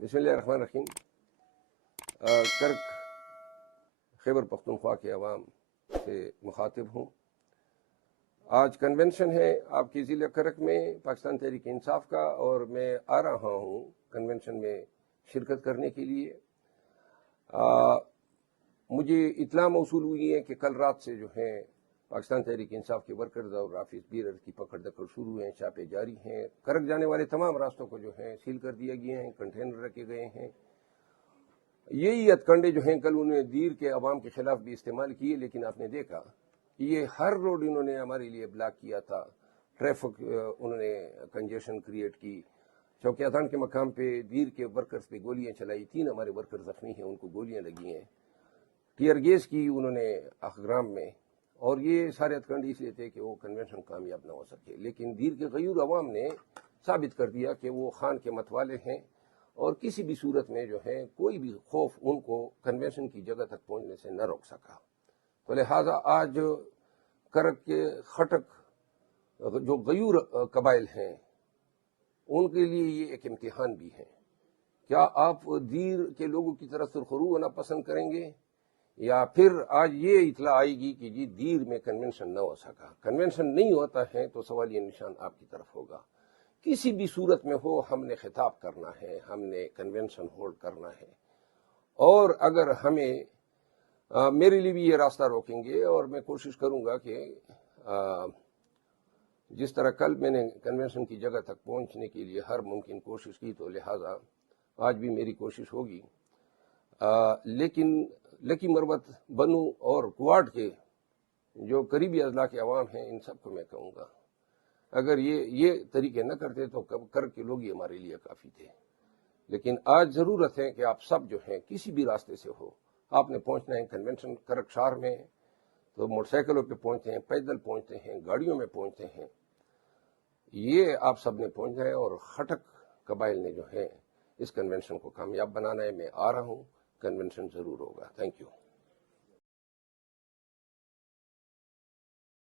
بسم اللہ الرحمن الرحیم۔ کرک خیبر پختونخوا کے عوام سے مخاطب ہوں۔ آج کنونشن ہے آپ کی ضلع کرک میں پاکستان تحریک انصاف کا، اور میں آ رہا ہوں کنونشن میں شرکت کرنے کے لیے۔ مجھے اطلاع موصول ہوئی ہے کہ کل رات سے جو ہے پاکستان تحریک انصاف کے ورکرز اور آفس بیرر کی پکڑ دکڑ شروع ہیں، چھاپے جاری ہیں۔ کرک جانے والے تمام راستوں کو جو ہے سیل کر دیا گئے ہیں، کنٹینر رکھے گئے ہیں۔ یہی ہتھ کنڈے جو ہیں کل انہوں نے دیر کے عوام کے خلاف بھی استعمال کیے، لیکن آپ نے دیکھا کہ یہ ہر روڈ انہوں نے ہمارے لیے بلاک کیا تھا۔ ٹریفک انہوں نے کنجیشن کریٹ کی۔ چوکیاتان کے مقام پہ دیر کے ورکرز پہ گولیاں چلائی، 3 ہمارے ورکر زخمی ہیں، ان کو گولیاں لگی ہیں۔ ٹیئر گیس کی انہوں نے اخگرام میں، اور یہ سارے ہتھ کنڈے اس لیے تھے کہ وہ کنونشن کامیاب نہ ہو سکے۔ لیکن دیر کے غیور عوام نے ثابت کر دیا کہ وہ خان کے متوالے ہیں، اور کسی بھی صورت میں جو ہے کوئی بھی خوف ان کو کنونشن کی جگہ تک پہنچنے سے نہ روک سکا۔ تو لہٰذا آج کرک کے خٹک جو غیور قبائل ہیں ان کے لیے یہ ایک امتحان بھی ہے۔ کیا آپ دیر کے لوگوں کی طرف سرخرو ہونا پسند کریں گے، یا پھر آج یہ اطلاع آئے گی کہ جی دیر میں کنونشن نہ ہو سکا؟ کنونشن نہیں ہوتا ہے تو سوالیہ نشان آپ کی طرف ہوگا۔ کسی بھی صورت میں ہو، ہم نے خطاب کرنا ہے، ہم نے کنونشن ہولڈ کرنا ہے، اور اگر ہمیں میرے لیے بھی یہ راستہ روکیں گے، اور میں کوشش کروں گا کہ جس طرح کل میں نے کنونشن کی جگہ تک پہنچنے کے لیے ہر ممکن کوشش کی، تو لہٰذا آج بھی میری کوشش ہوگی۔ لیکن لکی مروت، بنو اور کوارڈ کے جو قریبی اضلاع کے عوام ہیں، ان سب کو میں کہوں گا اگر یہ طریقے نہ کرتے تو کرک کے لوگ ہی ہمارے لیے کافی تھے۔ لیکن آج ضرورت ہے کہ آپ سب جو ہیں کسی بھی راستے سے ہو، آپ نے پہنچنا ہے کنونشن۔ کرک شہر میں تو موٹر سائیکلوں پہ پہنچتے ہیں، پیدل پہنچتے ہیں، گاڑیوں میں پہنچتے ہیں، یہ آپ سب نے پہنچنا ہے، اور خٹک قبائل نے جو ہے اس کنونشن کو کامیاب بنانا ہے۔ میں آ رہا ہوں، کنونشن ضرور ہوگا۔ Thank you.